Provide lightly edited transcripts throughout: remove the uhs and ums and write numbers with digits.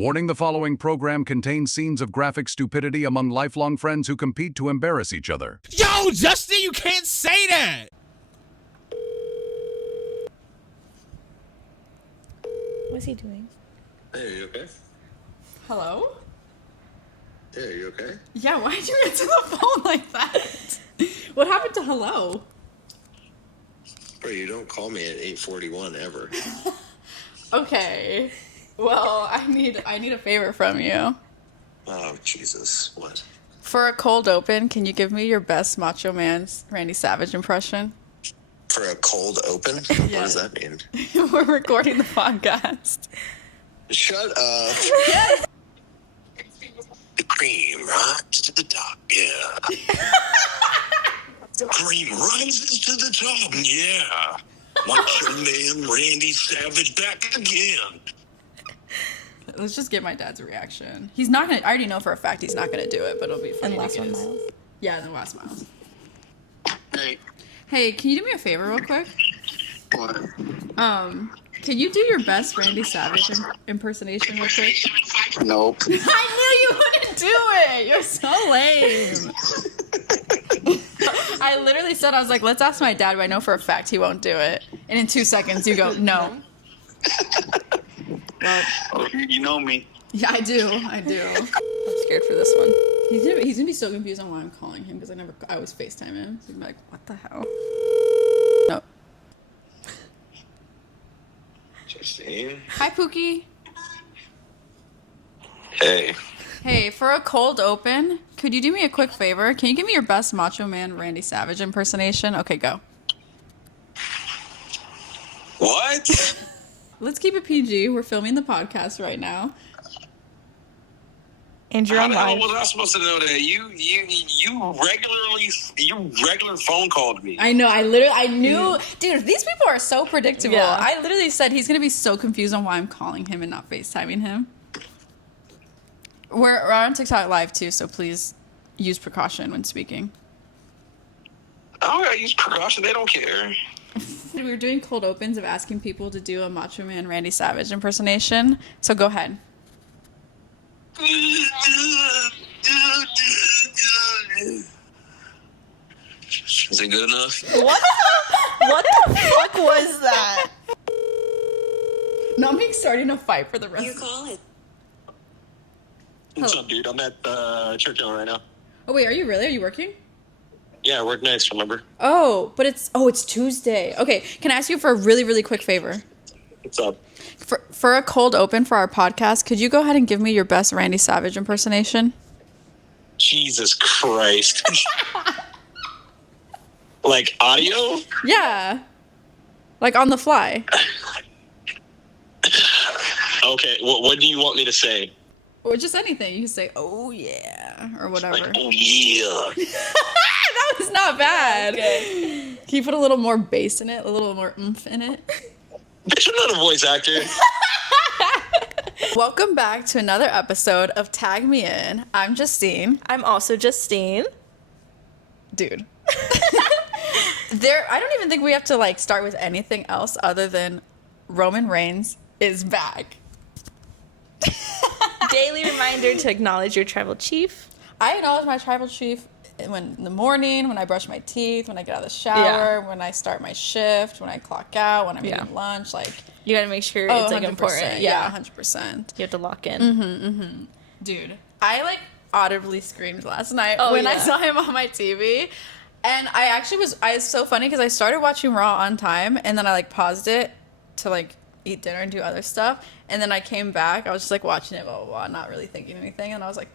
Warning: the following program contains scenes of graphic stupidity among lifelong friends who compete to embarrass each other. Yo, Justin, you can't say that! What's he doing? Hey, are you okay? Hello? Hey, are you okay? Yeah, why'd you answer the phone like that? What happened to hello? Bro, you don't call me at 8:41 ever. Okay. Well, I need a favor from you. Oh, Jesus. What? For a cold open, can you give me your best Macho Man's Randy Savage impression? For a cold open? Yeah. What does that mean? We're recording the podcast. Shut up. The cream rises to the top, yeah. The cream rises to the top, yeah. Macho Man Randy Savage back again. Let's just get my dad's reaction. He's not gonna. I already know for a fact he's not gonna do it, but it'll be funny. And last to one, guess. Miles. Yeah, and the last Miles. Hey. Hey, can you do me a favor real quick? What? Can you do your best Randy Savage impersonation real quick? Nope. I knew you wouldn't do it. You're so lame. I literally said, I was like, let's ask my dad, but I know for a fact he won't do it. And in 2 seconds, you go, no. Well, Oh, you know me. yeah, I do. I'm scared for this one. He's gonna be so confused on why I'm calling him because I always FaceTime him. So he's gonna be like, what the hell? No. Justine? Hi, Pookie. Hey. Hey, for a cold open, could you do me a quick favor? Can you give me your best Macho Man Randy Savage impersonation? Okay, go. What? Let's keep it PG. We're filming the podcast right now. And you're How on the hell live. was I supposed to know that? You regular phone called me. I know. I knew. Dude, these people are so predictable. Yeah. I literally said he's going to be so confused on why I'm calling him and not FaceTiming him. We're on TikTok live too, so please use precaution when speaking. I gotta use precaution. They don't care. We were doing cold opens of asking people to do a Macho Man Randy Savage impersonation, so go ahead. Is it good enough? What the fuck was that? Not me starting a fight for the rest You of call it. What's up, dude? I'm at Churchill right now. Oh, wait, are you really? Are you working? Yeah, I work nights, remember? Oh, but it's Tuesday. Okay, can I ask you for a really, really quick favor? What's up? For a cold open for our podcast, could you go ahead and give me your best Randy Savage impersonation? Jesus Christ. Like audio? Yeah. Like on the fly. Okay, what do you want me to say? Or just anything. You can say, oh yeah, or whatever. Like, oh yeah. That was not bad. Okay. Can you put a little more bass in it? A little more oomph in it? Bitch, I'm not a voice actor. Welcome back to another episode of Tag Me In. I'm Justine. I'm also Justine. Dude. I don't even think we have to like start with anything else other than Roman Reigns is back. Daily reminder to acknowledge your tribal chief. I acknowledge my tribal chief in the morning, when I brush my teeth, when I get out of the shower, when I start my shift, when I clock out, when I'm eating lunch. Like, You gotta make sure oh, it's like 100%. important. Yeah, 100%. You have to lock in. Dude, I like audibly screamed last night Oh, when I yeah. saw him on my TV. And it's so funny because I started watching Raw on time and then I like paused it to like eat dinner and do other stuff. And then I came back. I was just like watching it, blah, blah, blah, not really thinking anything. And I was like,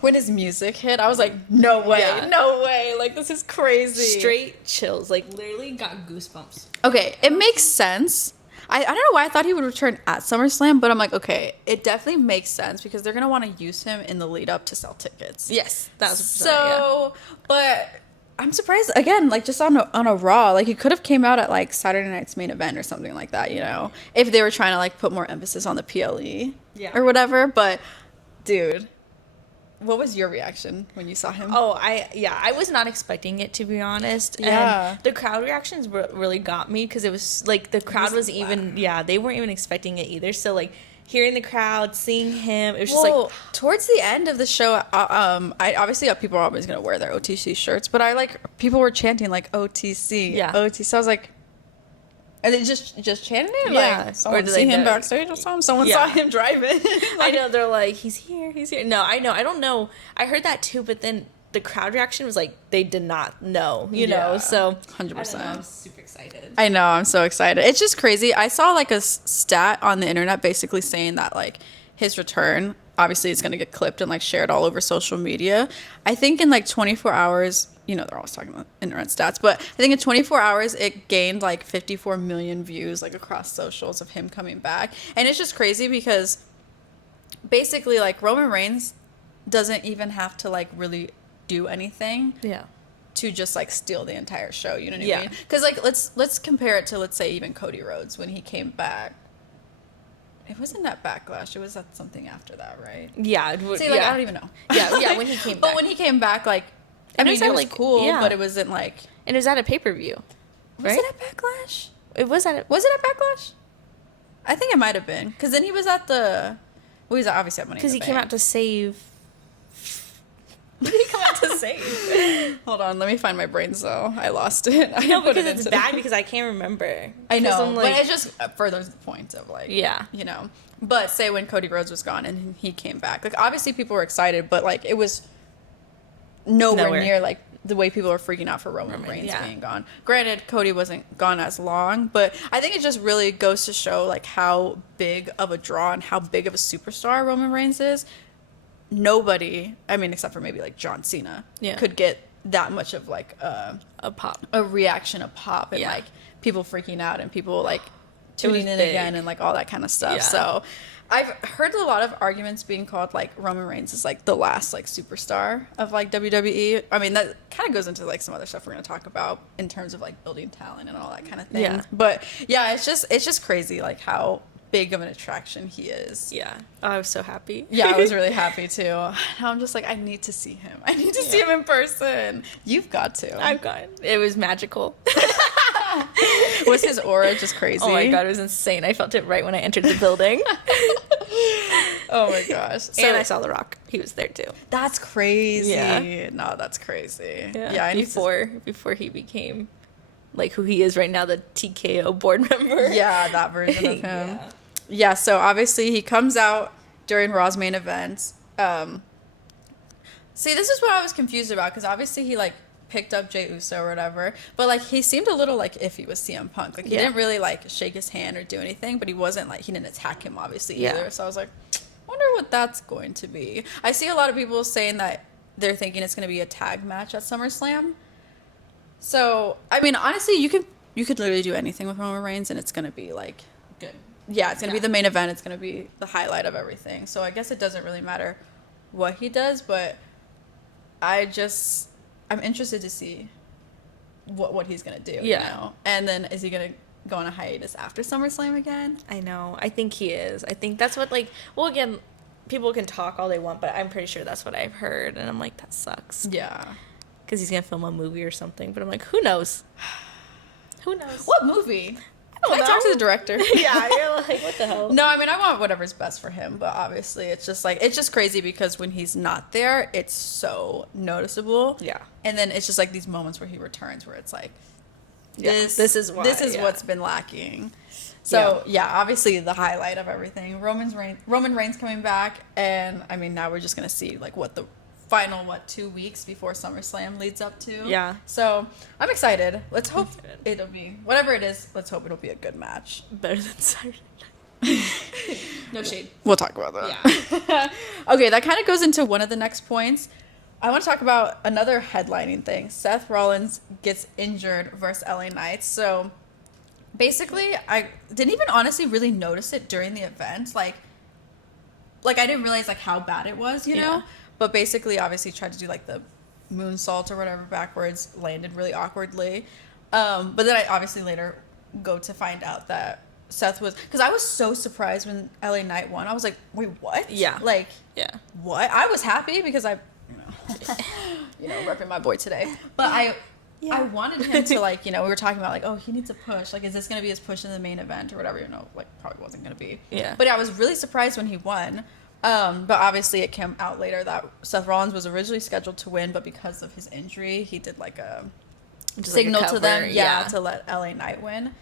when his music hit, I was like, no way, Yeah. no way. Like, this is crazy. Straight chills. Like, Literally got goosebumps. Okay, it makes sense. I don't know why I thought he would return at SummerSlam, but I'm like, okay, it definitely makes sense because they're going to want to use him in the lead up to sell tickets. yes, that's So, but I'm surprised again, like just on a Raw, like he could have came out at like Saturday night's main event or something like that, you know, if they were trying to like put more emphasis on the PLE or whatever. But dude, what was your reaction when you saw him? Oh, I was not expecting it, to be honest. Yeah. And the crowd reactions really got me because it was like the crowd was even, they weren't even expecting it either. So like hearing the crowd, seeing him. It was just like towards the end of the show, I obviously people are always gonna wear their OTC shirts, but people were chanting like OTC, OTC. So I was like, are they just chanting it? Yeah. Like, someone did see him backstage or something? Someone saw him driving. I know, they're like, he's here. No, I know. I don't know. I heard that too, but then the crowd reaction was like, they did not know, you know? So 100%. I'm super excited. I know, I'm so excited. It's just crazy. I saw like a stat on the internet basically saying that like his return, obviously it's going to get clipped and like shared all over social media. I think in like 24 hours, you know, they're always talking about internet stats, but I think in 24 hours it gained like 54 million views like across socials of him coming back. And it's just crazy because basically like Roman Reigns doesn't even have to like really do anything to just like steal the entire show, you know what I mean? Because like let's compare it to, let's say, even Cody Rhodes when he came back. It wasn't that Backlash, it was that something after that, right? See, like I don't even know. When he came back. But when he came back, like, I mean, it was like, cool, but it wasn't like, and it was at a pay-per-view, right? Was it at Backlash? Was it at Backlash? I think it might have been, because then he was at the, well, he was obviously at Money in the Bank. Because he came out to save. What did he come out to say? Hold on, let me find my brain cell. I lost it. I know, because it's bad because I can't remember. I know, like, but it just furthers the point of like, you know. But say when Cody Rhodes was gone and he came back, like obviously people were excited, but like it was nowhere near like the way people were freaking out for Roman Reigns being gone. Granted, Cody wasn't gone as long, but I think it just really goes to show like how big of a draw and how big of a superstar Roman Reigns is. Nobody, I mean, except for maybe like John Cena, could get that much of like a pop, a reaction, a pop, and like people freaking out and people like tuning in again and like all that kind of stuff. So I've heard a lot of arguments being called like Roman Reigns is like the last like superstar of like WWE. I mean, that kind of goes into like some other stuff we're going to talk about in terms of like building talent and all that kind of thing. But yeah, it's just crazy like how big of an attraction he is. I was so happy. I was really happy too. Now I'm just like, I need to see him. I need to see him in person. You've got to. I've got it. It was magical. Was his aura just crazy? Oh my god, it was insane. I felt it right when I entered the building. Oh my gosh. So, and I saw The Rock. He was there too. That's crazy. No, that's crazy. I before he became like who he is right now, the TKO board member. That version of him. So obviously he comes out during Raw's main event. See, this is what I was confused about, because obviously he like picked up Jey Uso or whatever, but like he seemed a little like iffy with CM Punk. Like he didn't really like shake his hand or do anything, but he wasn't like, he didn't attack him obviously either. So I was like, wonder what that's going to be. I see a lot of people saying that they're thinking it's going to be a tag match at SummerSlam. So, I mean, honestly, you could literally do anything with Roman Reigns and it's going to be like good. Yeah, it's going to be the main event. It's going to be the highlight of everything. So I guess it doesn't really matter what he does, but I'm interested to see what he's going to do, you know? And then is he going to go on a hiatus after SummerSlam again? I know. I think he is. I think that's what, like, well, again, people can talk all they want, but I'm pretty sure that's what I've heard. And I'm like, that sucks. Yeah. Because he's going to film a movie or something. But I'm like, who knows? Who knows? What movie? Can I talk to the director? Yeah, you're like, what the hell? No, I mean, I want whatever's best for him, but obviously it's just crazy because when he's not there, it's so noticeable. Yeah. And then it's just like these moments where he returns where it's like, this is what's been lacking. So, obviously the highlight of everything, Roman Reigns coming back, and I mean, now we're just going to see like what the final 2 weeks before SummerSlam leads up to. Yeah. So I'm excited. Let's hope it'll be whatever it is. Let's hope it'll be a good match. Better than Saturday Night. No shade. We'll talk about that. Yeah. Okay, that kind of goes into one of the next points. I want to talk about another headlining thing. Seth Rollins gets injured versus LA Knight. So basically, I didn't even honestly really notice it during the event. Like I didn't realize like how bad it was, you know. But basically, obviously, tried to do, like, the moonsault or whatever backwards, landed really awkwardly. But then I obviously later go to find out that Seth was... Because I was so surprised when LA Knight won. I was like, wait, what? Yeah. Like, what? I was happy because I... repping my boy today. But I wanted him to, like, we were talking about, like, oh, he needs a push. Like, is this going to be his push in the main event or whatever? Like, probably wasn't going to be. Yeah. But I was really surprised when he won. But obviously it came out later that Seth Rollins was originally scheduled to win, but because of his injury, he did, like, a signal to them, to let LA Knight win.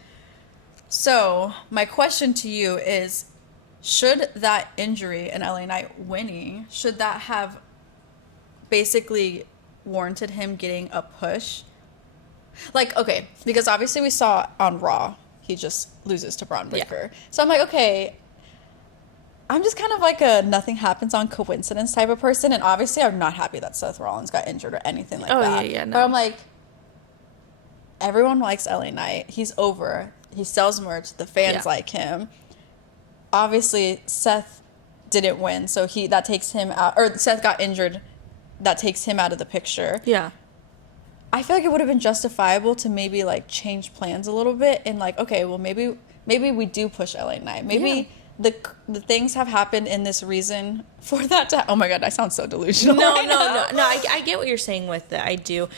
So, my question to you is, should that injury and LA Knight winning, should that have basically warranted him getting a push? Like, okay, because obviously we saw on Raw, he just loses to Braun Breaker. Yeah. So I'm like, okay, I'm just kind of like a nothing happens on coincidence type of person. And obviously I'm not happy that Seth Rollins got injured or anything like that. No. But I'm like, everyone likes LA Knight. He's over. He sells merch. The fans like him. Obviously, Seth didn't win, so that takes him out. Or Seth got injured. That takes him out of the picture. Yeah. I feel like it would have been justifiable to maybe, like, change plans a little bit and, like, okay, well, maybe we do push LA Knight. Maybe the things have happened in this reason for that to... Oh, my God, I sound so delusional. No. I get what you're saying with it. I do.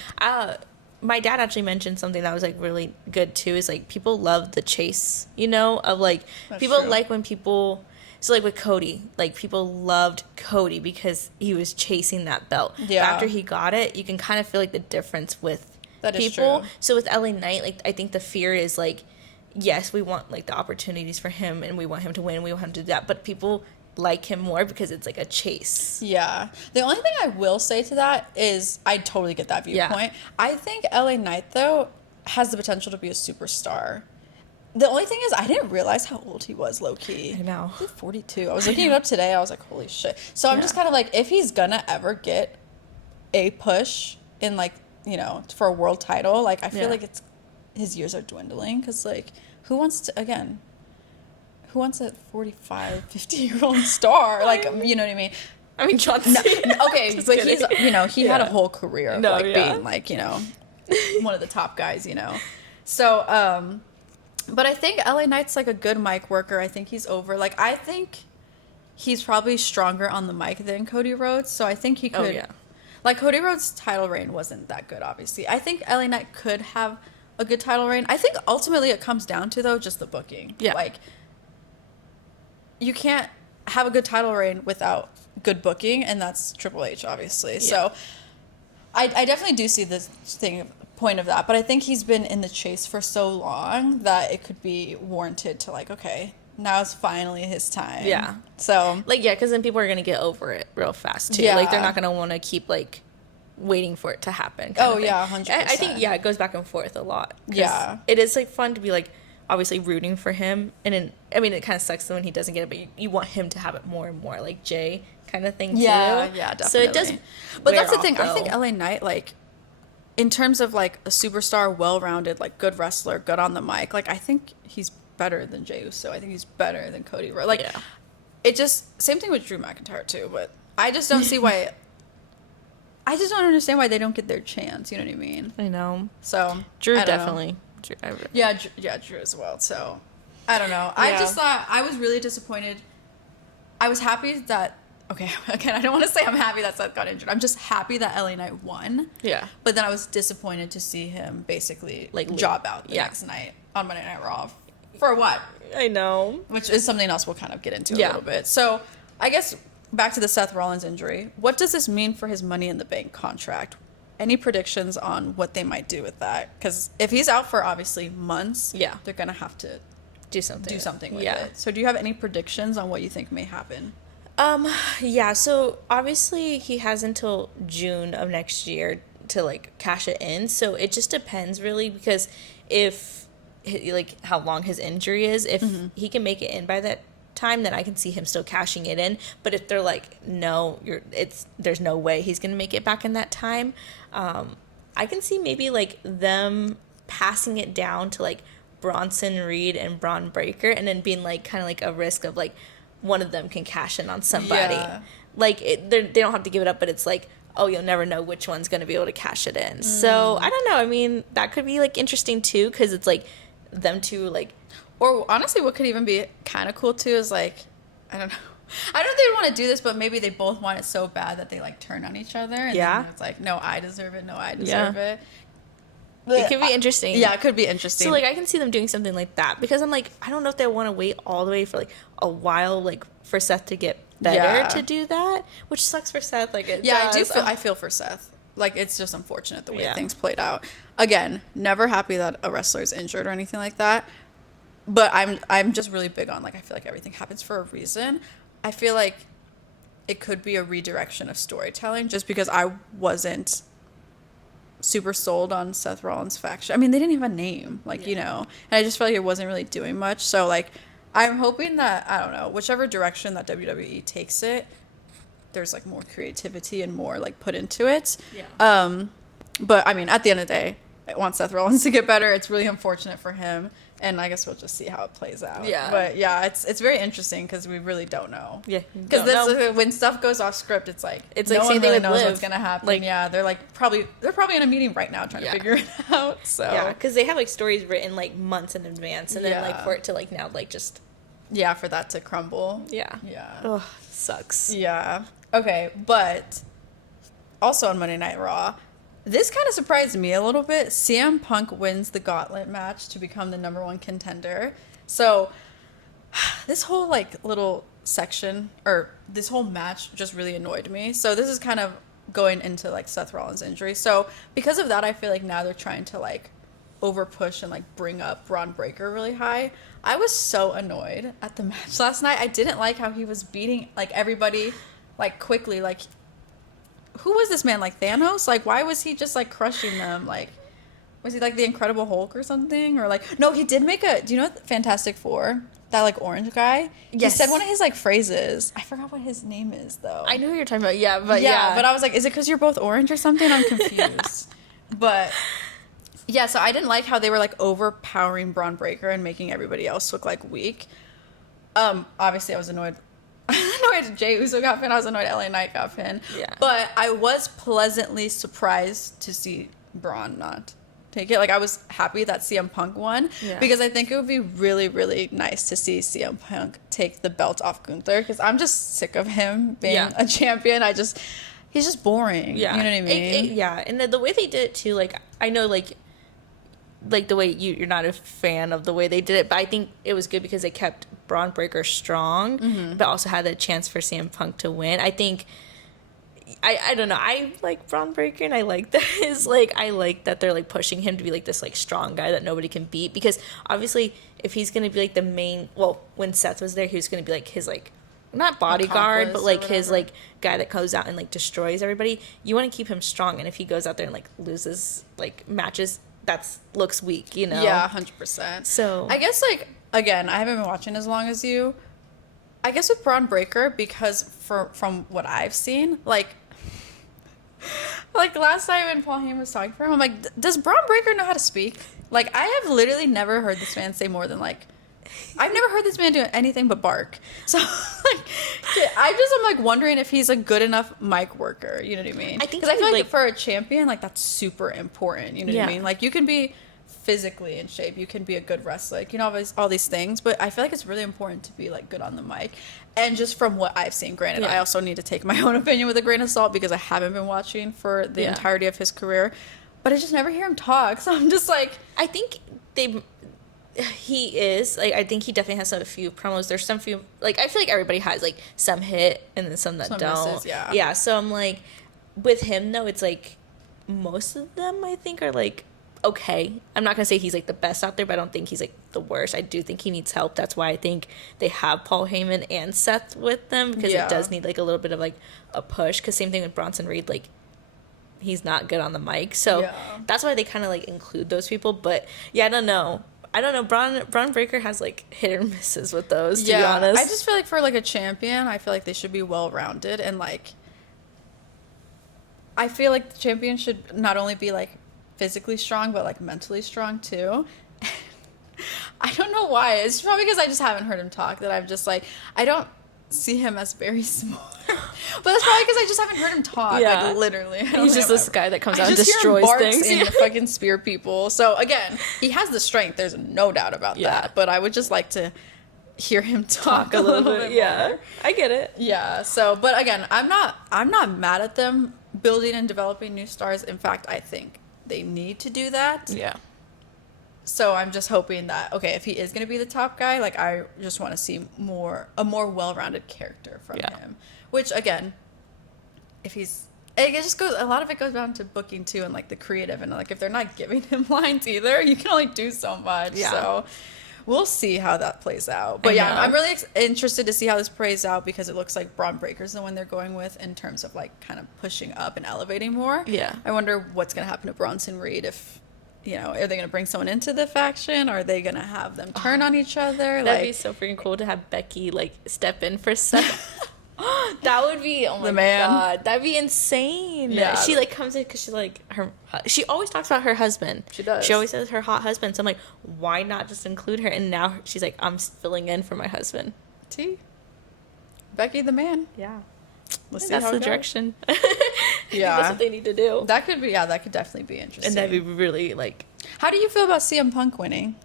My dad actually mentioned something that was, like, really good, too, is, like, people love the chase, of, like... That's people true. Like when people... So, like, with Cody, like, people loved Cody because he was chasing that belt. Yeah. But after he got it, you can kind of feel, like, the difference with that people. So, with LA Knight, like, I think the fear is, like, yes, we want, like, the opportunities for him, and we want him to win, we want him to do that. But people like him more because it's, like, a chase. Yeah. The only thing I will say to that is I totally get that viewpoint. Yeah. I think LA Knight, though, has the potential to be a superstar. The only thing is, I didn't realize how old he was, low-key. I know. He's 42. I was looking it up today. I was like, holy shit. So I'm just kind of like, if he's gonna ever get a push in, like, for a world title, like, I feel like his years are dwindling. Because, like, who wants a 45, 50-year-old star? Like, you know what I mean? I mean, John Cena. Okay, but he's, he had a whole career of, being, like, one of the top guys, So, but I think LA Knight's, like, a good mic worker. I think he's over. Like, I think he's probably stronger on the mic than Cody Rhodes. So I think he could. Oh, yeah. Like, Cody Rhodes' title reign wasn't that good, obviously. I think LA Knight could have a good title reign. I think ultimately it comes down to, though, just the booking. Yeah. Like, you can't have a good title reign without good booking, and that's Triple H, obviously. Yeah. So I definitely do see this point of that, but I think he's been in the chase for so long that it could be warranted to, like, okay, now is finally his time. Yeah. So, like, yeah, because then people are gonna get over it real fast too. Yeah. Like, they're not gonna want to keep, like, waiting for it to happen. Oh yeah, 100%. I think it goes back and forth a lot. Yeah. It is, like, fun to be, like, obviously rooting for him, and then, I mean, it kind of sucks when he doesn't get it, but you want him to have it more and more, like Jay kind of thing too. Yeah, definitely. So it does. But that's the thing. Though. I think LA Knight, like, in terms of, like, a superstar, well-rounded, like, good wrestler, good on the mic, like, I think he's better than Jey Uso. I think he's better than Cody Rhodes. Like, it just, same thing with Drew McIntyre, too, but I just don't see why, I just don't understand why they don't get their chance, you know what I mean? I know. So, Drew definitely. Drew as well, so, I don't know. Yeah. I just thought, I was really disappointed. I was happy that, okay, again, I don't want to say I'm happy that Seth got injured. I'm just happy that LA Knight won. Yeah. But then I was disappointed to see him basically, like, job out the next night on Monday Night Raw. For what? I know. Which is something else we'll kind of get into a little bit. So, I guess, back to the Seth Rollins injury. What does this mean for his Money in the Bank contract? Any predictions on what they might do with that? Because if he's out for, obviously, months, they're going to have to do something with it. So, do you have any predictions on what you think may happen? So obviously he has until June of next year to, like, cash it in. So it just depends, really, because if, like, how long his injury is, if he can make it in by that time, then I can see him still cashing it in. But if they're like, no, there's no way he's going to make it back in that time, I can see maybe, like, them passing it down to, like, Bronson Reed and Braun Breaker, and then being, like, kind of like a risk of, like, one of them can cash in on somebody. Yeah. Like, they don't have to give it up, but it's like, oh, you'll never know which one's going to be able to cash it in. So, I don't know. I mean, that could be, like, interesting, too, because it's, like, them two, like... Or, honestly, what could even be kind of cool, too, is, like, I don't know. I don't think they want to do this, but maybe they both want it so bad that they, like, turn on each other. And then it's like, no, I deserve it. No, I deserve it. It could be interesting. Yeah, it could be interesting. So, like, I can see them doing something like that because I'm like, I don't know if they want to wait all the way for, like, a while, like, for Seth to get better to do that, which sucks for Seth. Like, it does. I feel for Seth. Like, it's just unfortunate the way things played out. Again, never happy that a wrestler is injured or anything like that. But I'm just really big on, like, I feel like everything happens for a reason. I feel like it could be a redirection of storytelling just because I wasn't super sold on Seth Rollins' faction. I mean, they didn't have a name, like, you know, and I just felt like it wasn't really doing much. So, like, I'm hoping that, I don't know, whichever direction that WWE takes it, there's, like, more creativity and more, like, put into it. Yeah. But, I mean, at the end of the day, I want Seth Rollins to get better. It's really unfortunate for him. And I guess we'll just see how it plays out. Yeah. But yeah, it's very interesting because we really don't know. Yeah. Because when stuff goes off script, it's like no one really knows what's gonna happen. Like, yeah, they're probably in a meeting right now trying to figure it out. So yeah, because they have like stories written like months in advance, and then like for it to like now like just for that to crumble. Yeah. Ugh, sucks. Yeah. Okay, but also on Monday Night Raw. This kind of surprised me a little bit. CM Punk wins the gauntlet match to become the #1 contender. So this whole like little section or this whole match just really annoyed me. So this is kind of going into like Seth Rollins' injury. So because of that, I feel like now they're trying to like over push and like bring up Braun Breaker really high. I was so annoyed at the match last night. I didn't like how he was beating like everybody like quickly. Like, who was this man? Like Thanos? Like, why was he just like crushing them? Like, was he like the Incredible Hulk or something? Or like, no, he did make do you know Fantastic Four? That like orange guy? Yes. He said one of his like phrases. I forgot what his name is though. I knew who you're talking about. Yeah, but I was like, is it because you're both orange or something? I'm confused. But yeah, so I didn't like how they were like overpowering Braun Breaker and making everybody else look like weak. Obviously I was annoyed. Jay Uso got pinned. I was annoyed LA Knight got pinned. Yeah. But I was pleasantly surprised to see Braun not take it. Like, I was happy that CM Punk won because I think it would be really, really nice to see CM Punk take the belt off Gunther because I'm just sick of him being a champion. He's just boring. Yeah. You know what I mean? And the way they did it too, like, I know, like the way you're not a fan of the way they did it, but I think it was good because they kept Braun Breaker strong, but also had a chance for CM Punk to win. I think, I don't know, I like Braun Breaker, and I like that I like that they're like pushing him to be like this like strong guy that nobody can beat, because obviously if he's gonna be like the main, well, when Seth was there, he was gonna be like his like not bodyguard, but like his like guy that goes out and like destroys everybody. You want to keep him strong, and if he goes out there and like loses like matches, that looks weak, you know? Yeah, 100%. So I guess, like, again, I haven't been watching as long as you. I guess with Braun Breaker, because from what I've seen, like last night when Paul Heyman was talking for him, I'm like, does Braun Breaker know how to speak? Like, I have literally never heard this man say more than, like, I've never heard this man do anything but bark. So, like, I'm like wondering if he's a good enough mic worker. You know what I mean? I think because I feel like for a champion, like, that's super important. You know what I mean? Like, you can be physically in shape, you can be a good wrestler, like, you know, all these things. But I feel like it's really important to be like good on the mic. And just from what I've seen, granted, I also need to take my own opinion with a grain of salt because I haven't been watching for the entirety of his career. But I just never hear him talk. So I'm just like, I think he is like, I think he definitely has a few promos. There's some few, like, I feel like everybody has like some hit and then some that don't. Misses, yeah. So I'm like, with him though, it's like most of them I think are like okay. I'm not gonna say he's like the best out there, but I don't think he's like the worst. I do think he needs help. That's why I think they have Paul Heyman and Seth with them, because it does need like a little bit of like a push. Because same thing with Bronson Reed, like, he's not good on the mic, so that's why they kind of like include those people. But I don't know. Braun Breaker has like hit or misses with those, to be honest. I just feel like for like a champion, I feel like they should be well rounded, and like I feel like the champion should not only be like physically strong but like mentally strong too. I don't know why. It's probably because I just haven't heard him talk that I'm just like, I don't see him as very smart. But that's probably because I just haven't heard him talk. Like, literally. He's just this guy that comes out and destroys things. And fucking spear people. So again, he has the strength. There's no doubt about that. But I would just like to hear him talk a little bit more. I get it. Yeah. So, but again, I'm not mad at them building and developing new stars. In fact, I think they need to do that. Yeah. So I'm just hoping that, okay, if he is going to be the top guy, like, I just want to see a more well-rounded character from him. Which, again, if he's, it just goes, a lot of it goes down to booking, too, and, like, the creative. And, like, if they're not giving him lines either, you can only do so much. Yeah. So we'll see how that plays out. But, yeah, I'm really interested to see how this plays out because it looks like Braun Breaker's the one they're going with in terms of, like, kind of pushing up and elevating more. Yeah. I wonder what's going to happen to Bronson Reed if... You know, are they going to bring someone into the faction? Or are they going to have them turn on each other? That'd be so freaking cool to have Becky, like, step in for Seth. That would be, oh my God. That'd be insane. Yeah. She, like, comes in because she's, like, she always talks about her husband. She does. She always says her hot husband. So I'm like, why not just include her? And now she's like, I'm filling in for my husband. T. Becky the man. Yeah. Let's see That's how the it goes. direction. Yeah. That's what they need to do. That could be, that could definitely be interesting. And that'd be really, like... How do you feel about CM Punk winning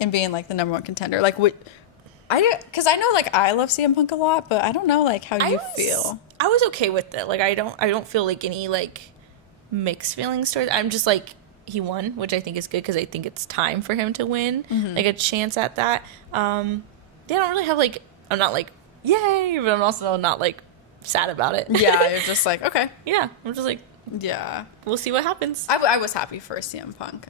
and being, like, the number one contender? Like, because I know, like, I love CM Punk a lot, but I don't know, like, how you feel. I was okay with it. Like, I don't feel, like, any, like, mixed feelings towards it. I'm just, like, he won, which I think is good because I think it's time for him to win. Mm-hmm. Like, a chance at that. I don't really have, like... I'm not, like, yay, but I'm also not, like, sad about it. Yeah, you're just like, okay. Yeah, I'm just like... Yeah. We'll see what happens. I was happy for CM Punk.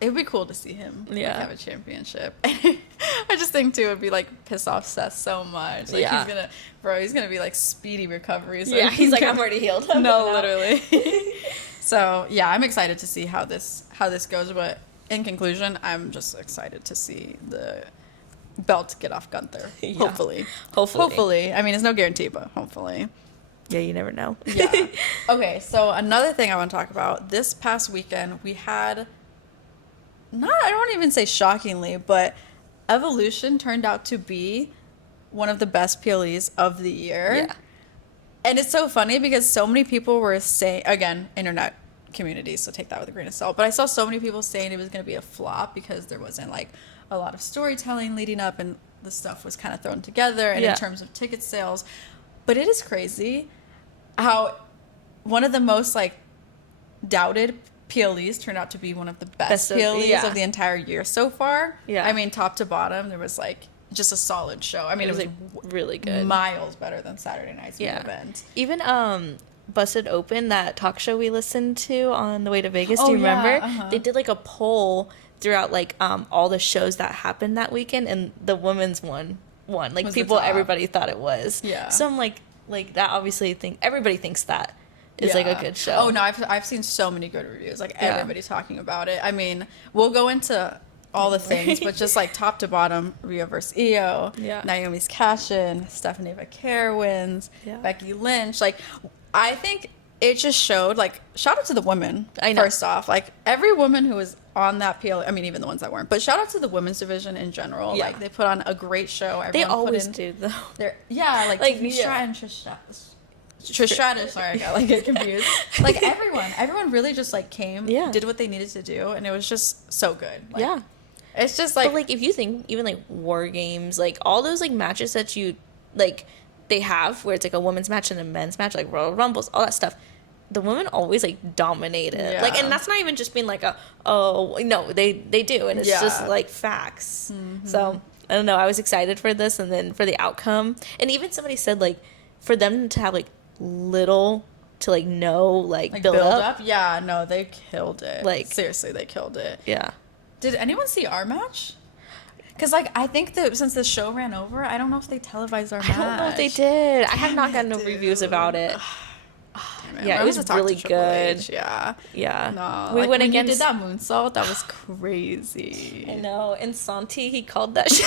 It would be cool to see him have a championship. I just think, too, it would be, like, piss off Seth so much. Like, he's gonna be, like, speedy recovery. So he's like, I'm already healed. No, literally. So, yeah, I'm excited to see how this goes. But in conclusion, I'm just excited to see the belt get off Gunther. Yeah. Hopefully. I mean, it's no guarantee, but hopefully. Yeah, you never know. Yeah. Okay, so another thing I want to talk about. This past weekend, we had, I don't even say shockingly, but Evolution turned out to be one of the best PLEs of the year. Yeah. And it's so funny because so many people were saying, again, internet community, so take that with a grain of salt, but I saw so many people saying it was going to be a flop because there wasn't, like, a lot of storytelling leading up and the stuff was kind of thrown together and in terms of ticket sales. But it is crazy how one of the most, like, doubted PLEs turned out to be one of the best PLEs of the entire year so far. Yeah. I mean, top to bottom, there was, like, just a solid show. I mean, it was like, really good. Miles better than Saturday night's main event. Even Busted Open, that talk show we listened to on the way to Vegas, do you remember? Uh-huh. They did, like, a poll throughout, like, all the shows that happened that weekend, and the women's one won. Like, everybody thought it was. Yeah. So I'm like that obviously everybody thinks that is like a good show. Oh no, I've seen so many good reviews. Like, everybody talking about it. I mean, we'll go into all the things, but just, like, top to bottom, Rhea versus Io, Naomi's cash-in, Stephanie Vaquer wins, Becky Lynch. Like, I think it just showed, like, shout out to the women. First off, like, every woman who was on that PLE, I mean, even the ones that weren't, but shout out to the women's division in general. Like, they put on a great show. Everyone they always do, though. Like Tiffany Stratton, Trish Stratus, sorry, I got, like, get confused. Like, everyone really just, like, came, did what they needed to do, and it was just so good. Like, it's just, like... But, like, if you think, even, like, War Games, like, all those, like, matches that you, like, they have, where it's, like, a women's match and a men's match, like, Royal Rumbles, all that stuff, the women always, like, dominated. Yeah. Like, and that's not even just being, like, no, they do, and it's just, like, facts. Mm-hmm. So, I don't know, I was excited for this, and then for the outcome. And even somebody said, like, for them to have, like, little to, like, no, like build up. Yeah, no, they killed it. Like, seriously, they killed it. Yeah. Did anyone see our match? Because, like, I think that since the show ran over, I don't know if they televised our match. I don't know if they did. I have not gotten no reviews about it. Yeah, it was really good. Yeah. No. We went against... You did that moonsault, that was crazy. I know. And Santi, he called that shit.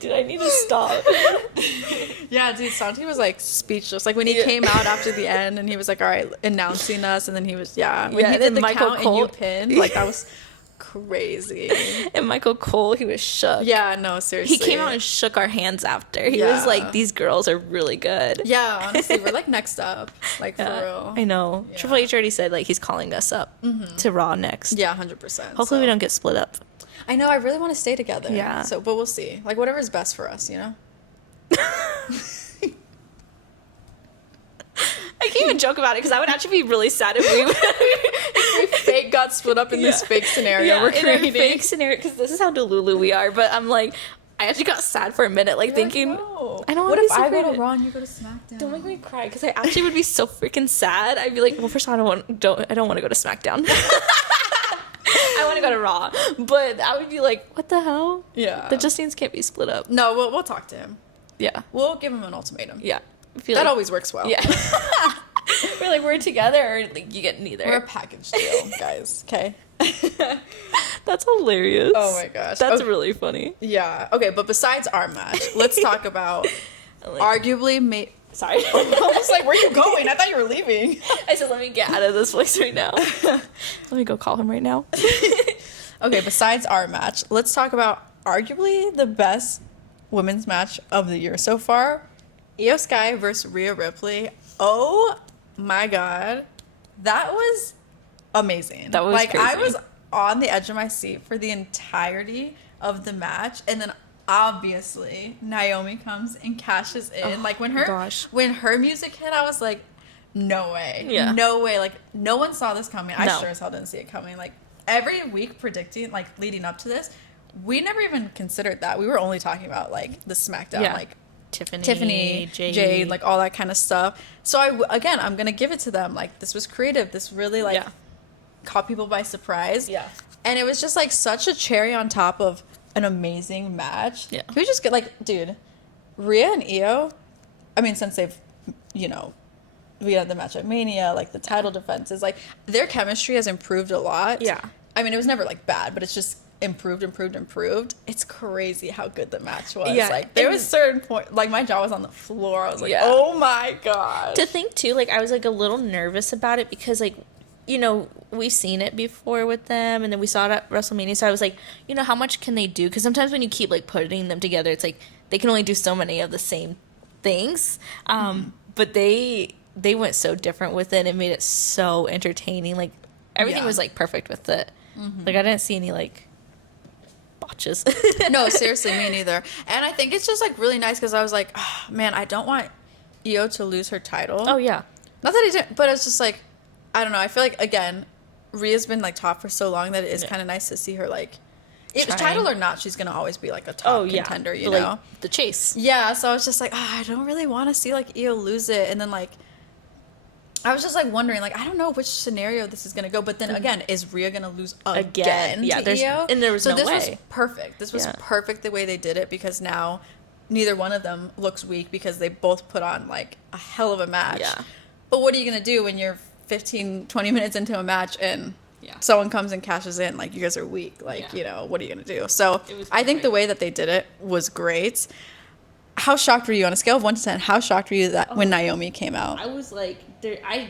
Dude, I need to stop. Yeah, dude, Santi was, like, speechless. Like, when he came out after the end and he was like, all right, announcing us, and then he was, when he did the Michael count Cole, and you pinned, like, that was crazy. And Michael Cole, he was shook. Yeah, no, seriously. He came out and shook our hands after. He was like, these girls are really good. Yeah, honestly, we're, like, next up. Like, for real. I know. Yeah. Triple H already said, like, he's calling us up to Raw next. Yeah, 100%. Hopefully we don't get split up. I know, I really want to stay together. Yeah. So, but we'll see. Like, whatever's best for us, you know? I I can't even joke about it because I would actually be really sad if we fake got split up in this fake scenario we're creating. In a fake scenario, because this is how Delulu we are. But I'm like, I actually got sad for a minute, like thinking, No. I don't What want if to be I go to separated. Raw and you go to SmackDown? Don't make me cry, because I actually would be so freaking sad. I'd be like, well, first of all, I don't want to go to SmackDown. I want to go to Raw, but I would be like, what the hell? Yeah. The Justines can't be split up. No, we'll talk to him. Yeah, We'll give him an ultimatum. yeah. I feel That like- always works well. Yeah. We're like, we're together, or like you get neither. We're a package deal, guys. Okay. That's hilarious. Oh my gosh. That's Okay. really funny. Yeah. Okay, but besides our match, let's talk about arguably Sorry. I was like, where are you going? I thought you were leaving. I said, let me get out of this place right now. Let me go call him right now. Okay, besides our match, let's talk about arguably the best women's match of the year so far. Io Sky versus Rhea Ripley. Oh my god. That was amazing. That was like I crazy. was on the edge of my seat for the entirety of the match, and then obviously Naomi comes and cashes in. Oh, like when gosh. her music hit, I was like, no way. Yeah. No way. Like no one saw this coming. I No. sure as hell didn't see it coming. Like every week predicting, like leading up to this, we never even considered that. We were only talking about like the SmackDown, Yeah. like Tiffany, Jade, like all that kind of stuff. So I'm gonna give it to them. Like this was creative. This really like Yeah. caught people by surprise. Yeah. And it was just like such a cherry on top of an amazing match. Yeah. Can we just get like, dude, Rhea and Io, I mean, since they've, we had the match at Mania, like the title defenses, like their chemistry has improved a lot. Yeah. I mean, it was never like bad, but it's just improved. It's crazy how good the match was. Yeah, Like there and- was certain point, like my jaw was on the floor. I was like, Yeah. oh my god. To think too, like I was like a little nervous about it because like, we've seen it before with them, and then we saw it at WrestleMania. So I was like, how much can they do? Because sometimes when you keep like putting them together, it's like they can only do so many of the same things. But they went so different with it and made it so entertaining. Like everything Yeah. was like perfect with it. Like I didn't see any like botches. No, seriously, me neither. And I think it's just like really nice because I was like, oh, man, I don't want Io to lose her title. Oh yeah. Not that he didn't, but it's just like, I don't know. I feel like, again, Rhea's been like top for so long that it is kind of nice to see her like, if Trying. title or not, she's going to always be like a top contender, you know? Like, the chase. Yeah, so I was just like, I don't really want to see like Io lose it. And then like, I was just like wondering, like, I don't know which scenario this is going to go. But then again, is Rhea going to lose again Yeah, to Io? and there was so no this way. was perfect. This was Yeah. perfect the way they did it because now neither one of them looks weak because they both put on like a hell of a match. Yeah. But what are you going to do when you're 15, 20 minutes into a match and Yeah. someone comes and cashes in? Like, you guys are weak. Like, Yeah. what are you going to do? So It was I think the perfect. way that they did it was great. How shocked were you on a scale of 1 to 10? How shocked were you that when Naomi came out? I was like, I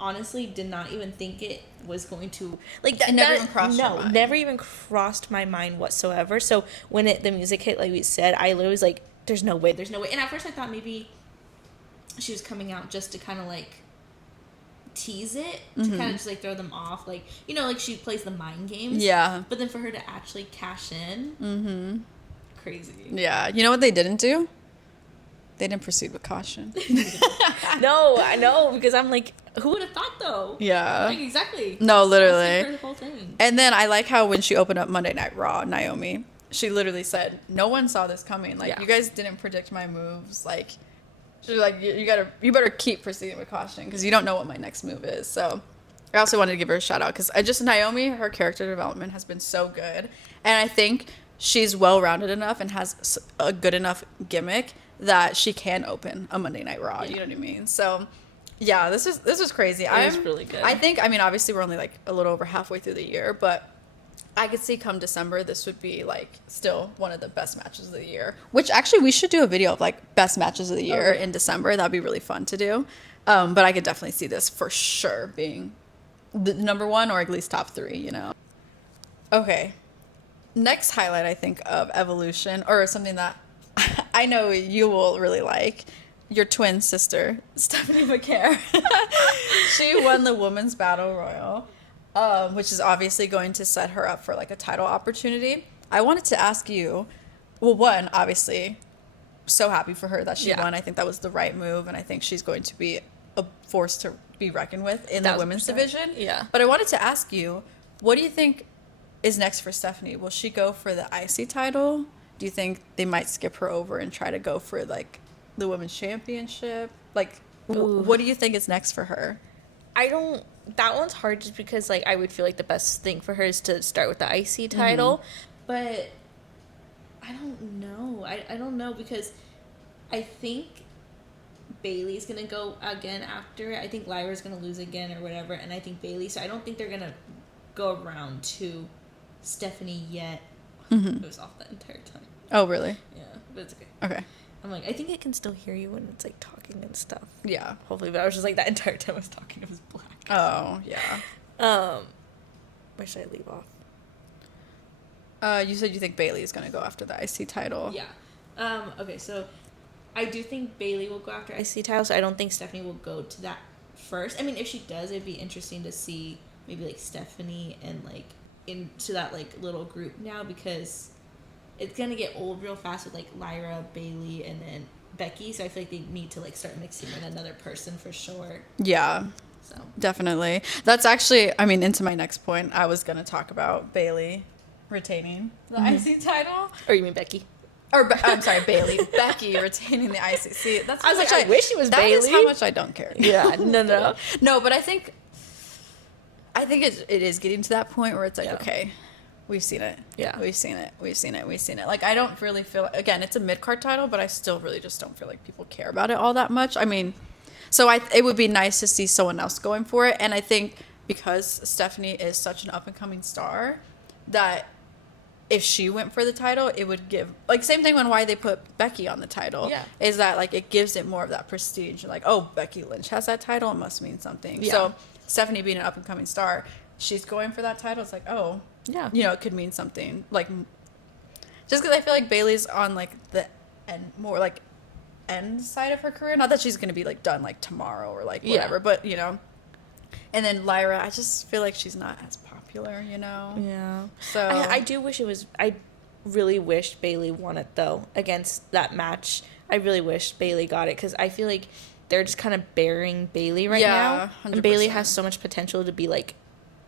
honestly did not even think it was going to like that. It never even crossed your mind. never even crossed my mind whatsoever. So when the music hit, like we said, I literally was like, "There's no way, there's no way." And at first, I thought maybe she was coming out just to kind of like tease it, to kind of just like throw them off, like like she plays the mind games. Yeah. But then for her to actually cash in, crazy. Yeah. You know what they didn't do? They didn't proceed with caution. No, I know, because I'm like, who would have thought though? Yeah. Like exactly. No, That's literally. the whole thing. And then I like how when she opened up Monday Night Raw, Naomi, she literally said, "No one saw this coming. Like, Yeah. you guys didn't predict my moves. Like, she's like, you better keep proceeding with caution because you don't know what my next move is." So I also wanted to give her a shout out because Naomi, her character development has been so good, and I think she's well rounded enough and has a good enough gimmick that she can open a Monday Night Raw. You know what I mean? So. Yeah, this was crazy. It was really good. I think, obviously we're only like a little over halfway through the year, but I could see come December, this would be like still one of the best matches of the year, which actually we should do a video of like best matches of the year in December. That'd be really fun to do. But I could definitely see this for sure being the number one or at least top 3, Okay. Next highlight, I think, of Evolution, or something that I know you will really like. Your twin sister, Stephanie McCare. She won the Women's Battle Royal, which is obviously going to set her up for like a title opportunity. I wanted to ask you, well, one, obviously, so happy for her that she won. I think that was the right move, and I think she's going to be a force to be reckoned with in the women's 1000%. division. Yeah. But I wanted to ask you, what do you think is next for Stephanie? Will she go for the IC title? Do you think they might skip her over and try to go for like the women's championship? Like, what do you think is next for her? That one's hard just because, like, I would feel like the best thing for her is to start with the IC title. But I don't know. I don't know because I think Bailey's going to go again after. I think Lyra's going to lose again or whatever. And I think Bailey. So I don't think they're going to go around to Stephanie yet. It was off that entire time. Oh, really? Yeah, but it's okay. Okay. I'm like, I think I can still hear you when it's, like, talking and stuff. Yeah. Hopefully, but I was just like, that entire time I was talking, it was black. Oh, yeah. Where should I leave off? You said you think Bailey is going to go after the IC title. Yeah. Okay, so I do think Bailey will go after IC title, so I don't think Stephanie will go to that first. I mean, if she does, it'd be interesting to see maybe, like, Stephanie and, like, into that, like, little group now because it's going to get old real fast with, like, Lyra, Bailey, and then Becky, so I feel like they need to, like, start mixing in another person for sure. Yeah. So Definitely. That's actually, I mean, into my next point. I was going to talk about Bailey retaining the IC title. Or you mean Becky? Or, I'm sorry, Bailey. Becky retaining the IC. See, that's I was how like, much I wish it was that Bailey. is how much I don't care. Yeah, no. No, but I think it is getting to that point where it's like, okay, we've seen it. Yeah. We've seen it. Like, I don't really feel, again, it's a mid-card title, but I still really just don't feel like people care about it all that much. I mean, so it would be nice to see someone else going for it. And I think because Stephanie is such an up-and-coming star, that if she went for the title, it would give, like, same thing when why they put Becky on the title. Yeah. Is that, like, it gives it more of that prestige. Like, oh, Becky Lynch has that title, it must mean something. Yeah. So Stephanie being an up-and-coming star, she's going for that title. It's like, oh, Yeah. you know, it could mean something. Like, just because I feel like Bailey's on, like, the end side of her career. Not that she's going to be, like, done, like, tomorrow or, like, whatever. Yeah. But, you know. And then Lyra, I just feel like she's not as popular, you know? Yeah. So I do wish it was. I really wish Bailey won it though against that match. I really wish Bailey got it because I feel like they're just kind of burying Bailey right now. 100%. And Bailey has so much potential to be like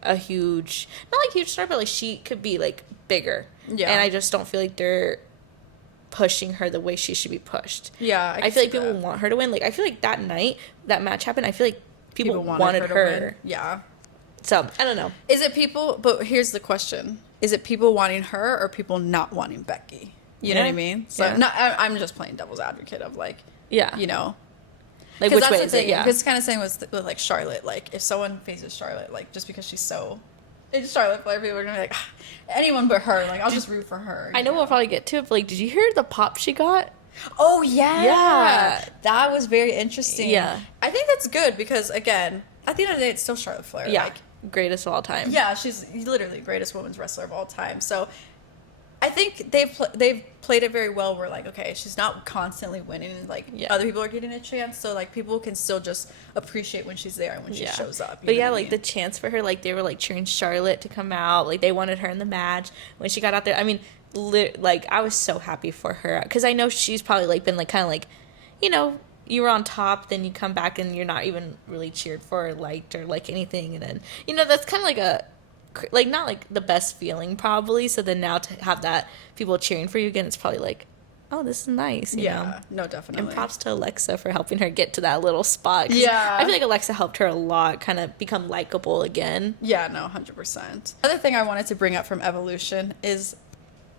a huge, not like huge star, but like she could be like bigger. Yeah. And I just don't feel like they're pushing her the way she should be pushed. Yeah. I feel like people want her to win. Like I feel like that night that match happened, I feel like people wanted her. to win. Yeah. So I don't know. Is it people? But here's the question: is it people wanting her or people not wanting Becky? You know what I mean? So I'm just playing devil's advocate of like, Yeah. you know, Like 'cause which that's way the is thing. it? Yeah. Because it's kind of saying with like Charlotte, like if someone faces Charlotte, like just because she's so, it's Charlotte Flair, people are gonna be like, ah, anyone but her. Like I'll just root for her. I know we'll probably get to it, but like, did you hear the pop she got? Oh yeah, Yeah. that was very interesting. Yeah. I think that's good because again, at the end of the day, it's still Charlotte Flair. Yeah. Like, Greatest of all time. yeah, she's literally the greatest women's wrestler of all time. So I think they've played it very well. Where like, okay, she's not constantly winning, and like other people are getting a chance. So like, people can still just appreciate when she's there and when she shows up. But yeah, like the chance for her, like they were like cheering Charlotte to come out. Like they wanted her in the match when she got out there. I mean, like I was so happy for her because I know she's probably like been like kind of like, you know, you were on top, then you come back and you're not even really cheered for or liked or like anything, and then you know that's kind of like a like not like the best feeling probably. So then now to have that people cheering for you again, it's probably like, oh, this is nice. You know? No, definitely. And props to Alexa for helping her get to that little spot. Yeah. I feel like Alexa helped her a lot, kind of become likable again. Yeah, no, 100%. Another thing I wanted to bring up from Evolution is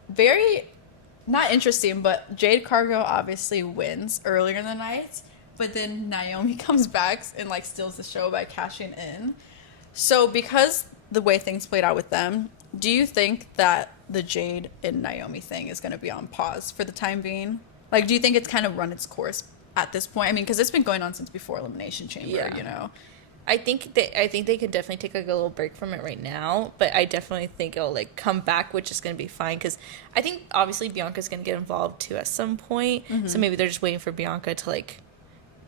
very, not interesting, but Jade Cargill obviously wins earlier in the night, but then Naomi comes back and like steals the show by cashing in. So because the way things played out with them, do you think that the Jade and Naomi thing is going to be on pause for the time being? Like, do you think it's kind of run its course at this point? I mean, because it's been going on since before Elimination Chamber, you know? I think they could definitely take like a little break from it right now, but I definitely think it'll like come back, which is going to be fine because I think obviously Bianca's going to get involved too at some point. Mm-hmm. So maybe they're just waiting for Bianca to like.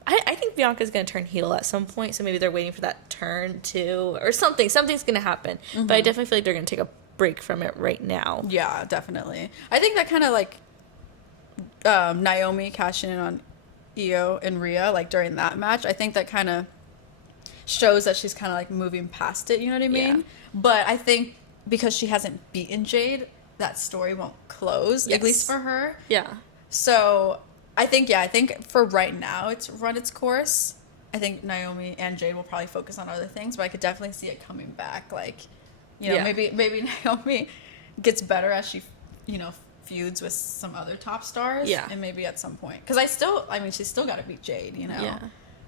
I think Bianca's going to turn heel at some point, so maybe they're waiting for that turn too or something. Something's going to happen, but I definitely feel like they're going to take a break from it right now. Yeah, definitely. I think that kind of like Naomi cashing in on Io and Rhea, like during that match, I think that kind of shows that she's kind of like moving past it, you know what I mean? Yeah. But I think because she hasn't beaten Jade, that story won't close, Yes. at least for her. Yeah. So I think for right now it's run its course. I think Naomi and Jade will probably focus on other things, but I could definitely see it coming back. Like, you know, Yeah. maybe Naomi gets better as she, you know, feuds with some other top stars. Yeah. And maybe at some point. Because she's still got to beat Jade, you know? Yeah.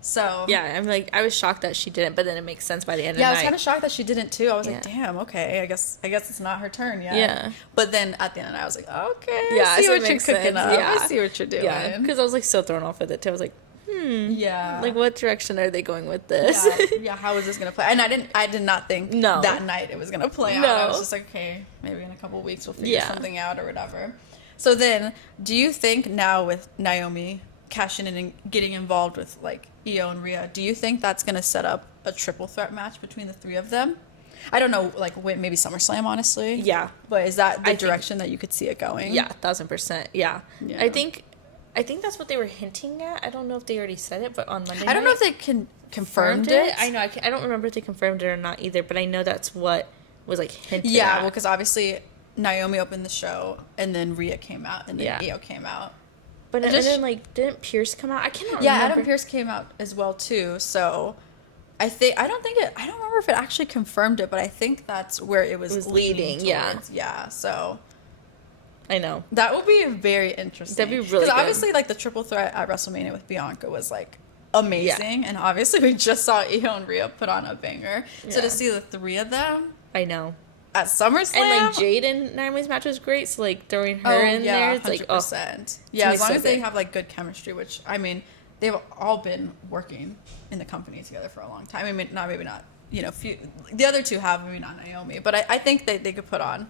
So. Yeah, I'm like, I was shocked that she didn't, but then it makes sense by the end of the Yeah, night. I was kind of shocked that she didn't too. I was like, Yeah. damn, okay, I guess it's not her turn yet. Yeah. But then at the end, I was like, okay, Yeah, I see so it what you're makes cooking sense. up. Yeah. I see what you're doing. Yeah, because I was like so thrown off with it too. I was like, Yeah. like what direction are they going with this? Yeah, how is this gonna play? And I did not think No. that night it was gonna play out. No. I was just like, okay, maybe in a couple of weeks we'll figure Yeah. something out or whatever. So then, do you think now with Naomi cashing in and getting involved with like Io and Rhea, do you think that's gonna set up a triple threat match between the three of them? I don't know, like maybe SummerSlam, honestly. Yeah. But is that the I think- direction that you could see it going? Yeah, 1000%. Yeah. Yeah. I think that's what they were hinting at. I don't know if they already said it, but on Monday I don't know night, if they confirmed it. I know. I don't remember if they confirmed it or not either, but I know that's what was like hinted Yeah, at. well, because obviously Naomi opened the show, and then Rhea came out, and then Yeah. Io came out. But Just- and then like didn't Pierce come out? I cannot Yeah, remember. Adam Pearce came out as well too. So I don't remember if it actually confirmed it, but I think that's where it was leading, yeah. towards. Yeah. So I know. that would be very interesting. That'd be really good. obviously like the triple threat at WrestleMania with Bianca was like amazing, and obviously we just saw Io and Rhea put on a banger. So Yeah. to see the three of them I know. at SummerSlam, And like Jade and Naomi's match was great. So like throwing her in there, it's like 100%. oh, Yeah, me as long so as they good. have like good chemistry, which I mean, they've all been working in the company together for a long time. I mean, maybe not. You know, the other two have, maybe not Naomi, but I think they could put on.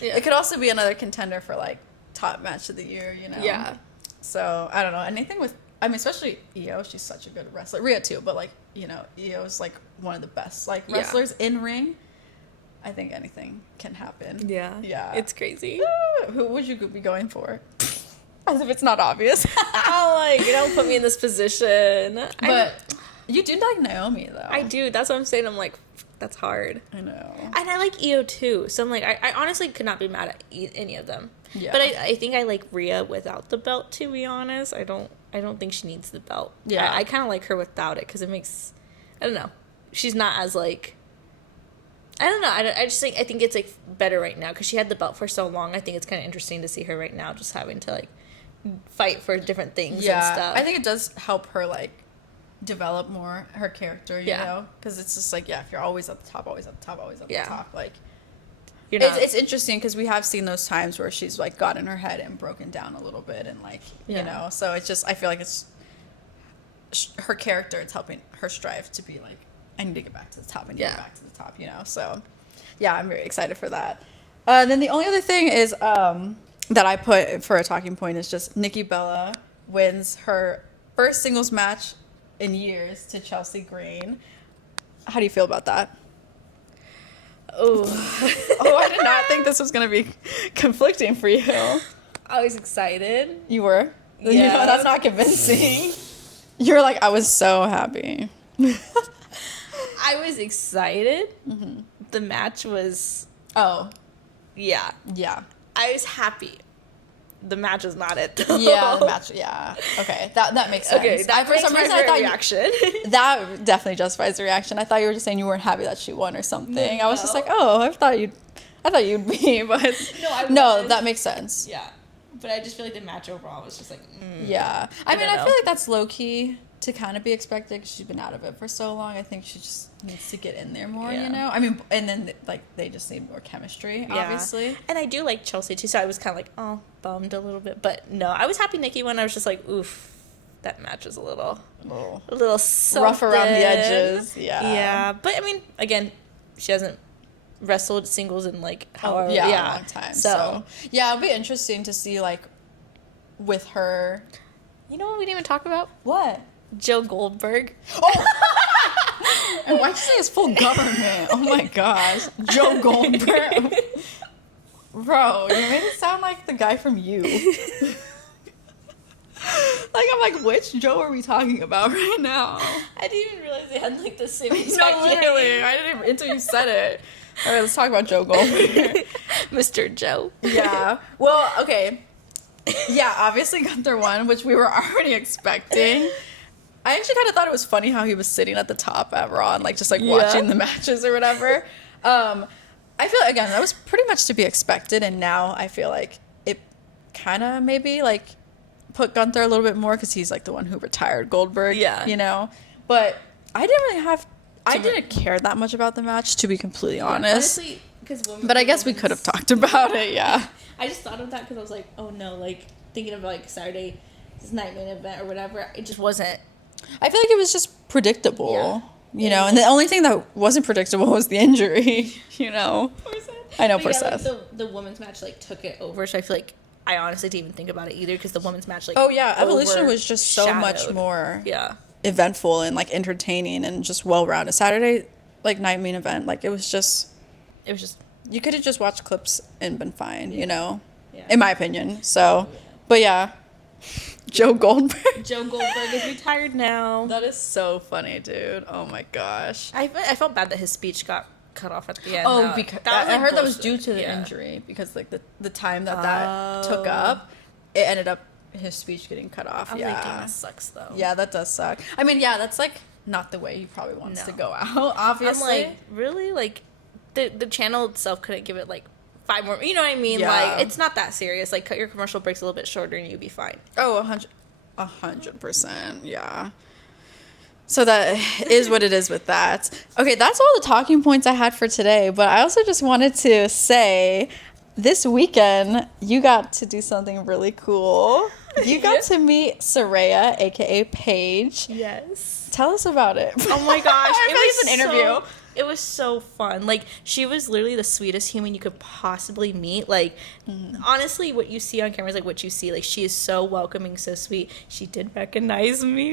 Yeah. It could also be another contender for like top match of the year. You know. Yeah. So I don't know anything with. I mean, especially Io. She's such a good wrestler. Rhea too, but like Io's like one of the best like Yeah. wrestlers in ring. I think anything can happen. Yeah. Yeah. It's crazy. Who would you be going for? As if it's not obvious. Oh, like don't put me in this position. But you do like Naomi though. I do. That's what I'm saying. I'm like, that's hard. I know. And I like Io too. So I'm like, I honestly could not be mad at any of them. Yeah. But I think I like Rhea without the belt, to be honest. I don't think she needs the belt. Yeah. I kind of like her without it because it makes, I don't know. She's not as like, I don't know. I just think, I think it's like better right now because she had the belt for so long. I think it's kind of interesting to see her right now just having to like fight for different things and stuff. I think it does help her like develop more her character, you Yeah. know, because it's just like if you're always at the top, always at the top, always at Yeah. the top, like You're not, it's interesting because we have seen those times where she's like got in her head and broken down a little bit and like Yeah. you know, so it's just I feel like it's her character. It's helping her strive to be like I need to get back to the top. I need to Yeah. get back to the top, you know. So yeah, I'm very excited for that. Then the only other thing is that I put for a talking point is just Nikki Bella wins her first singles match in years to Chelsea Green. How do you feel about that? oh, Oh, I did not think this was going to be conflicting for you. I was excited. You were? You Yeah. know, that's not convincing. You're like, I was so happy. I was excited. Mm-hmm. The match was, Oh, yeah. yeah. I was happy. The match was not it, though. Yeah, the match. Yeah. Okay, that makes sense. Okay, that for some reason I thought reaction. that definitely justifies the reaction. I thought you were just saying you weren't happy that she won or something. I was just like, oh, I thought you'd be, but No, I was. that makes sense. Yeah. But I just feel like the match overall was just like, Yeah, I mean, don't I know. feel like that's low key to kind of be expected because she's been out of it for so long. I think she just needs to get in there more, Yeah. you know. I mean, and then like they just need more chemistry, yeah. obviously. And I do like Chelsea too, so I was kind of like, oh, bummed a little bit. But no, I was happy Nikki won. I was just like, oof, that match was a little Rough around the edges. Yeah. Yeah. But I mean, again, she hasn't wrestled singles in like however. a long time. So, So yeah, it'll be interesting to see like with her. you know what we didn't even talk about? What? Joe Goldberg. And why'd you say his full government? Oh my gosh. Joe Goldberg. Bro, you made it sound like the guy from You. I'm like, which Joe are we talking about right now? I didn't even realize they had like the same exact No, literally. I didn't even, until you said it. All right, let's talk about Joe Goldberg. Mr. Joe. Yeah. Well, okay. Yeah, obviously Gunther won, which we were already expecting. I actually kind of thought it was funny how he was sitting at the top at Raw and like just like watching the matches or whatever. I feel again that was pretty much to be expected, and now I feel like it kind of maybe like put Gunther a little bit more because he's like the one who retired Goldberg. Yeah. You know, but I didn't care that much about the match, to be completely honest. Honestly, but I guess we could have talked about it. Yeah. I just thought of that because I was like, oh no, like thinking of like Saturday's night main event or whatever. It just wasn't. I feel like it was just predictable, you know, and the only thing that wasn't predictable was the injury, you know. Poor Seth. I know, But poor yeah, Seth. like, the women's match like took it over, so I feel like I honestly didn't even think about it either because the women's match like Oh yeah, Evolution was just so much overshadowed. more Yeah. eventful and like entertaining and just well-rounded. Saturday like night main event, like it was just you could have just watched clips and been fine, you know, in my opinion. So, but yeah, Joe Goldberg. Joe Goldberg is retired now. That is so funny, dude. Oh my gosh. I felt bad that his speech got cut off at the end. Oh, though. because That was, I like, heard that was bullshit. due to the Yeah. injury because like the time that took up, it ended up his speech getting cut off. I was Yeah, like, damn, that sucks though. yeah, that does suck. I mean, yeah, that's like not the way he probably wants to No. go out. Obviously, I'm like, really? Like, the channel itself couldn't give it like 5 more. You know what I mean? Yeah. Like, it's not that serious. Like, cut your commercial breaks a little bit shorter and you'll be fine. oh, 100%, yeah. So that is what it is with that. Okay, that's all the talking points I had for today. But I also just wanted to say, this weekend you got to do something really cool. You got to meet Saraya, aka Paige. Yes. Tell us about it. Oh my gosh. I feel like it's an interview. It was so fun. Like, she was literally the sweetest human you could possibly meet. Like, honestly, what you see on camera is like what you see. Like, she is so welcoming, so sweet. She did recognize me.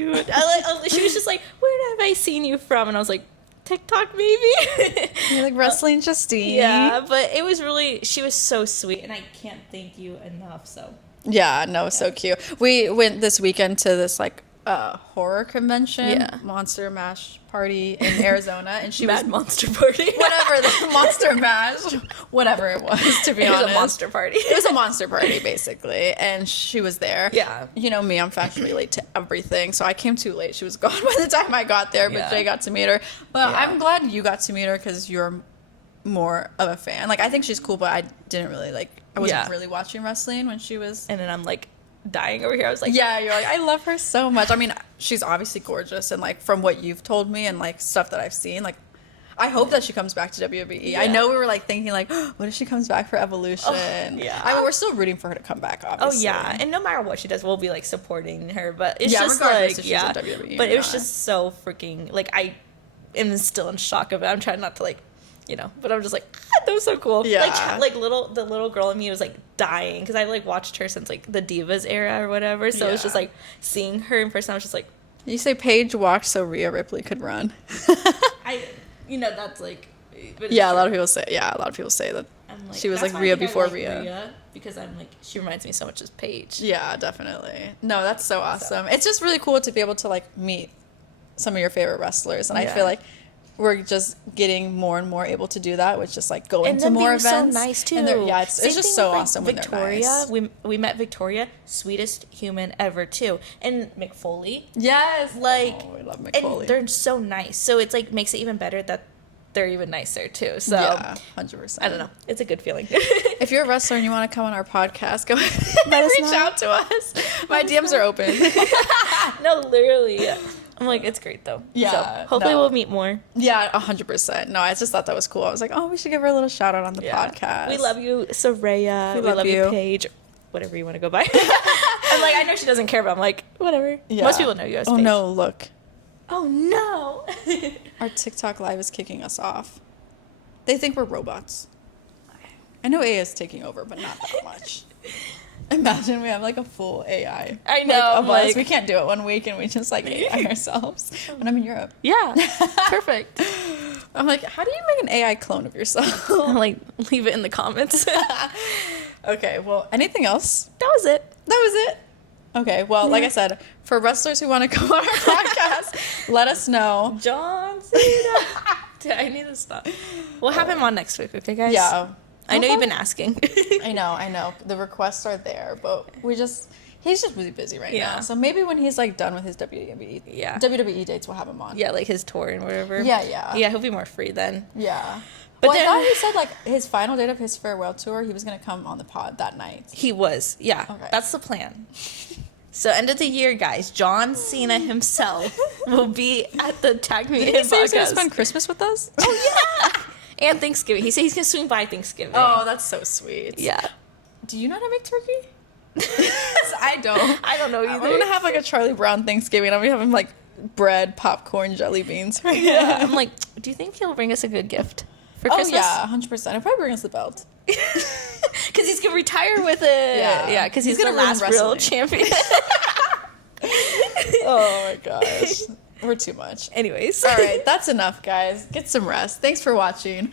She was just like, where have I seen you from? And I was like, TikTok, maybe. You're like Wrestling Justine. Yeah, but it was really, she was so sweet, and I can't thank you enough. So Yeah, no, so cute. We went this weekend to this like horror convention, Yeah. Monster Mash party in Arizona, and she Mad was Monster Party. whatever the Monster Mash, whatever it was. To be It was honest, a monster party. It was a monster party basically, and she was there. Yeah. You know me, I'm fashionably late to everything, so I came too late. She was gone by the time I got there, but Yeah. Jay got to meet her. But Yeah. I'm glad you got to meet her because you're more of a fan. Like I think she's cool, but I didn't really like. I wasn't Yeah. really watching wrestling when she was. And then I'm like dying over here. I was like, Yeah, you're like, I love her so much. I mean, she's obviously gorgeous, and like from what you've told me and like stuff that I've seen, like I hope that she comes back to WWE. I Yeah. know we were like thinking like, what if she comes back for Evolution? yeah. I mean, we're still rooting for her to come back, oh obviously. yeah, and no matter what she does, we'll be like supporting her. But it's Yeah, just regardless like if she's yeah, in WWE but or it was not. just so freaking like I am still in shock of it. I'm trying not to like. You know, but I'm just like, that was so cool. Yeah. Like the little girl in me was like dying because I like watched her since like the Divas era or whatever. So it was Yeah. just like seeing her in person. I was just like, You say Paige walked so Rhea Ripley could run. that's like. But Yeah, a lot of people say. Yeah, a lot of people say that I'm she was that's like why I Rhea think I before like Rhea. because I'm like she reminds me so much of Paige. Yeah, definitely. No, that's so awesome. It's just really cool to be able to like meet some of your favorite wrestlers, and I Yeah. feel like we're just getting more and more able to do that, which just like going And to them more being events. so nice too. And yeah, it's Same just thing so with, like, awesome Victoria, when they're nice. we met Victoria, sweetest human ever too, and McFoley. Yes, Like, oh, I love McFoley. and they're so nice. So it's like makes it even better that they're even nicer too. So yeah, 100%. I don't know. It's a good feeling. If you're a wrestler and you want to come on our podcast, go ahead and reach out to us. My DMs are open. No, literally. I'm like, it's great though. Yeah, So hopefully no. we'll meet more. Yeah, 100%. No, I just thought that was cool. I was like, oh, we should give her a little shout out on the podcast. We love you, Saraya. We We love love you. you, Paige. Whatever you want to go by. I'm like, I know she doesn't care, but I'm like, whatever. Yeah. Most people know you as Oh Paige. no, look. Oh no. Our TikTok live is kicking us off. They think we're robots. I know AI is taking over, but not that much. Imagine we have like a full AI. I know, Like, of I'm us. like- We can't do it one week and we just like AI ourselves. When I'm in Europe. Yeah. Perfect. I'm like, how do you make an AI clone of yourself? I'm like, leave it in the comments. That Okay, well, anything else? was it. That was it. Okay, well, like I said, for wrestlers who want to come on our podcast, let us know. John Cena. I need to stop. We'll have him on next week, okay, guys? Yeah. I know you've been asking. I know. The requests are there, but he's just really busy right Yeah. now. So maybe when he's like done with his WWE dates, we'll have him on. Yeah, like his tour and whatever. Yeah. Yeah, he'll be more free then. Yeah. But Well, then, I thought he said like his final date of his farewell tour, he was gonna come on the pod that night. he was. Yeah, Okay. that's the plan. So end of the year, guys, John Cena himself will be at the Tag Me In Did he say he was gonna podcast. spend Christmas with us? Oh, yeah. And Thanksgiving. He said he's going to swing by Thanksgiving. Oh, that's so sweet. Yeah. Do you know how to make turkey? I don't. I don't know either. I'm gonna have like a Charlie Brown Thanksgiving. I'm gonna have him like bread, popcorn, jelly beans. Yeah. I'm like, do you think he'll bring us a good gift for Christmas? Oh yeah, 100%. He'll probably bring us the belt. Because he's going to retire with it. Yeah. Because he's He's the gonna ruin last real wrestling. champion. Oh my gosh, we're too much. Anyways. All right, that's enough, guys. Get some rest. Thanks for watching.